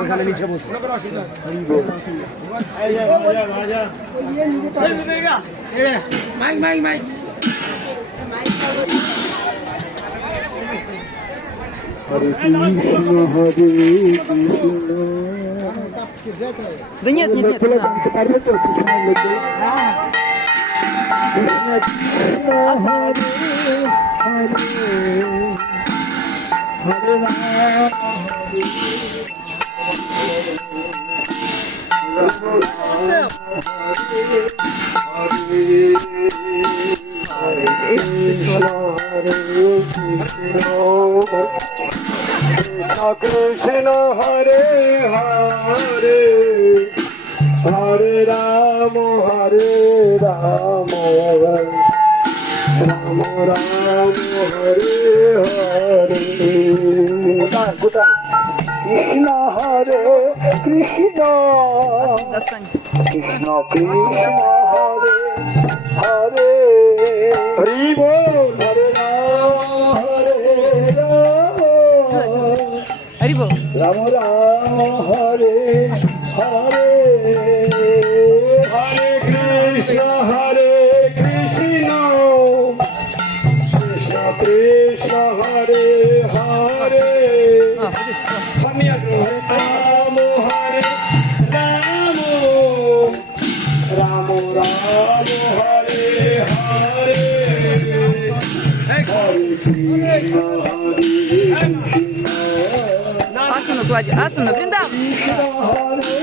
ওখানে নিচে বসে mic mic mic Да нет, нет, нет, не надо. Krishna Hare Hare Hare Rama Hare Rama Rama Rama Hare Hare Krishna Hare Krishna Достань. Krishna Krishna Hare Hare Hari Bol Hare Rama Hare Rama Арибо. Rama Rama Hare Hare Hare Krishna Hare Krishna Krishna Krishna Hare Hare А, ходи сюда. Hare Rama Hare Rama Rama Rama Hare Hare Hare Krishna Hare Krishna Асану клади. Асану, Бриндав. Hare